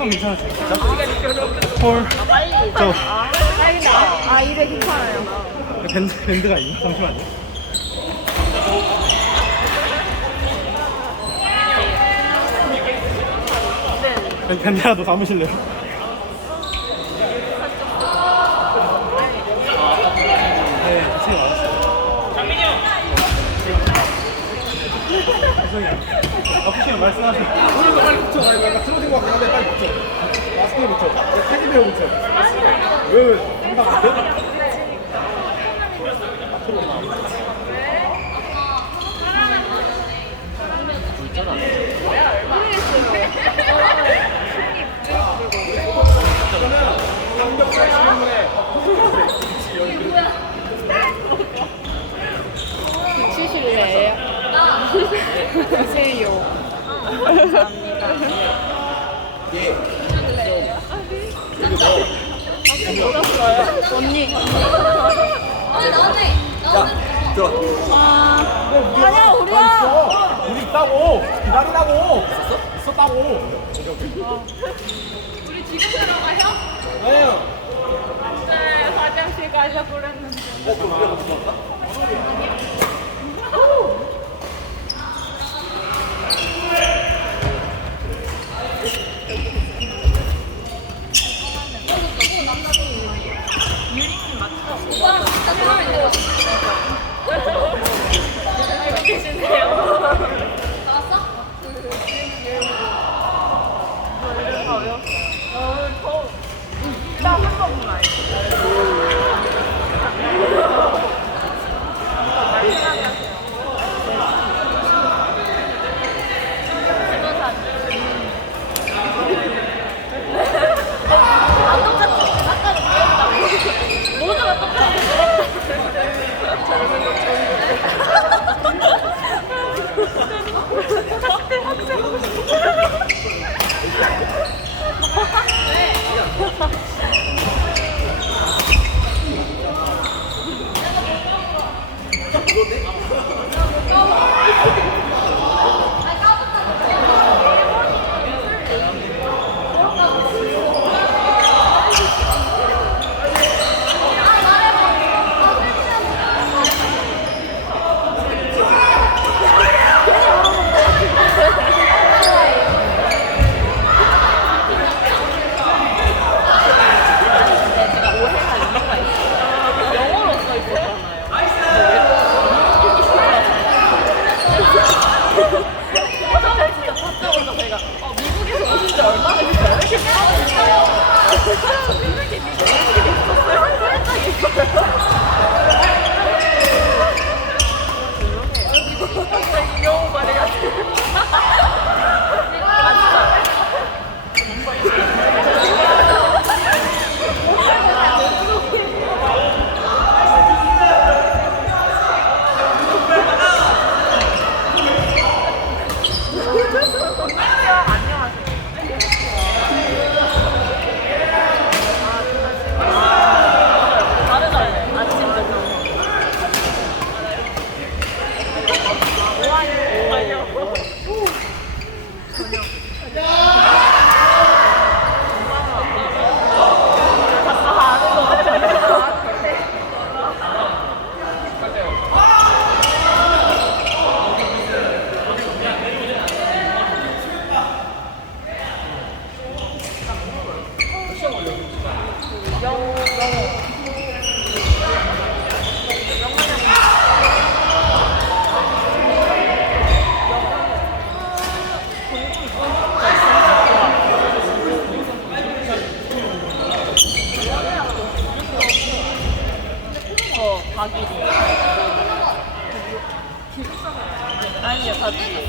형 괜찮으세요? 진짜? 헐. 저아 이래 괜찮아요. 밴드, 밴드가 있나? 잠시만요. 밴- 밴드라도 담으실래요? 네, 지금 알았어요. 장민이 형! 죄송해요. 아프시면 말씀하세요. 오늘도 빨리 붙여. 나 이거 약간 틀어진 것 같긴 한데 빨리 붙여. 마스크에 붙여. 테디베어 붙여. 왜 왜? 상관없어? 치실래요? 주세요. 감사합니다. 언니. 아니야 우리야. 우리 있다고. 기다리라고. 있었어? 있었다고. 우리 지금 들어가요? 네. 네 화장실 가려고 그랬는데. 알고 저 가기로. 아니요, 다 얼마나?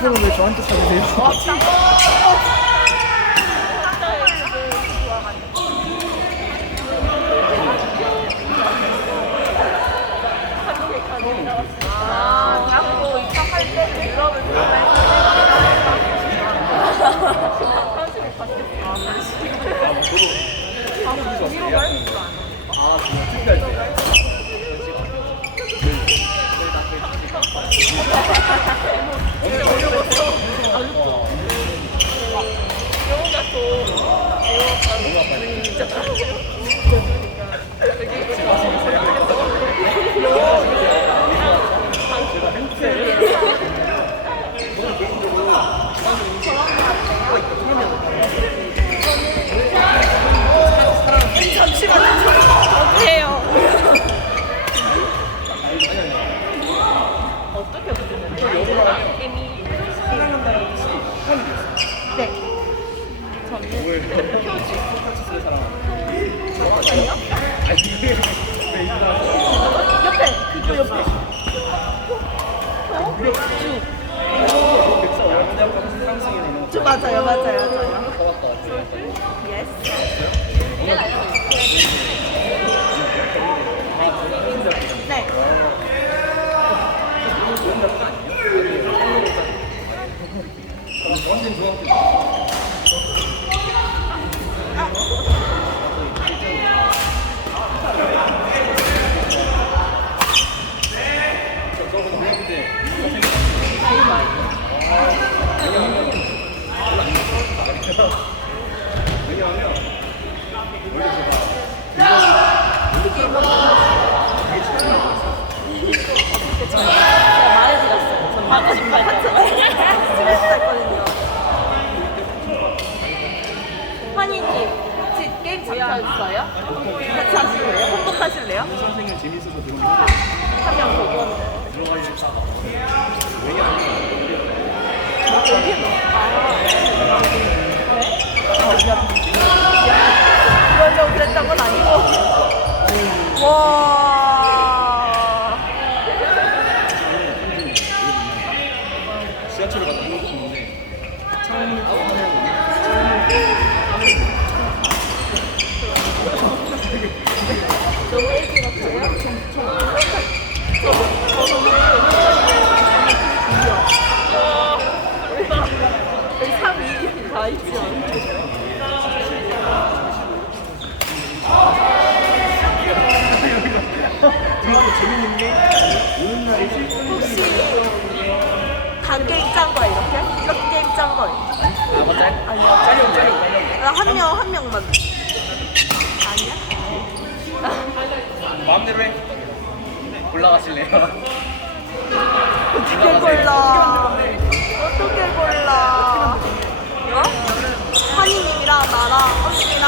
그럼 왜 저한테 찾으세요? 아, 자꾸 입학할 때 유럽을 들어가야 맞아요 맞아요 맞아요 예스 있어요? 같이 하실래요? 행복하실래요? 선생님 아, 재밌어서 들어온 거 한명 보고 들어가야 돼. 왜냐? 여기 너. 한 명 한 명만 아니야? 마음대로 해. 올라가실래요? 어떻게 골라? 어떻게 골라? 어? 한이님이랑 나랑 언니랑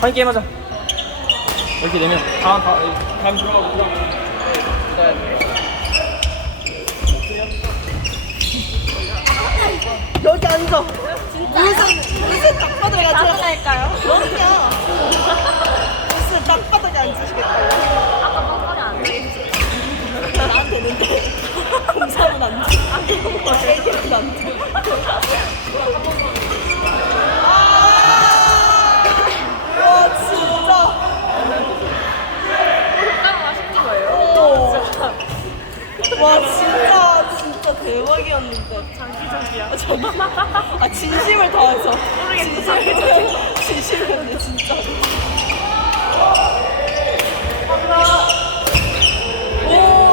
파인 게임 하자. 이렇게 되면 다음 다음 들어가고 들어가. 여기 앉아. 진짜. 무슨 무슨 덕분에 같이 나갈까요? 그럼요. 아, 아 진심을 다해서 진심을 다해서 진심이었네 진짜. 오.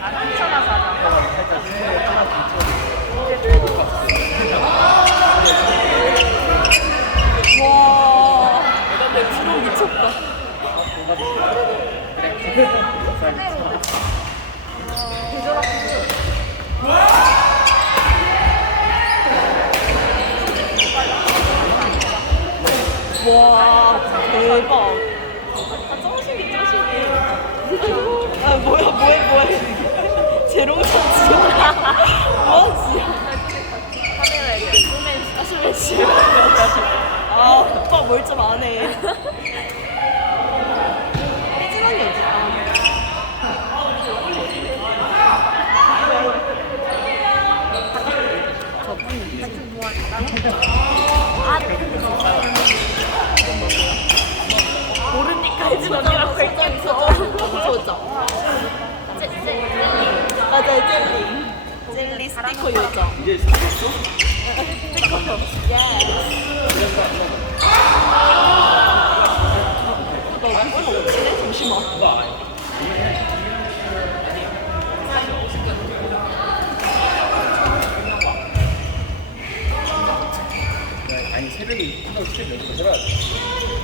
아, 추천해서 하자. 와. 내 프로 미쳤다. 와 대박. 아 짱식이 짱식이. 아 뭐야 뭐야 뭐야. 제롱천지야. 뭐지? 카메라에 소맨 아 스매시. 아 오빠 뭘좀 어디? 모르니까 혜진 언니라고 할게 있었죠. 있었죠. 맞아요 젤리. 스티커 요정. 이제 사줬어? 나 이걸 어찌해? 잠시만. 아니 새벽에 끝나고 시간 들어야 돼.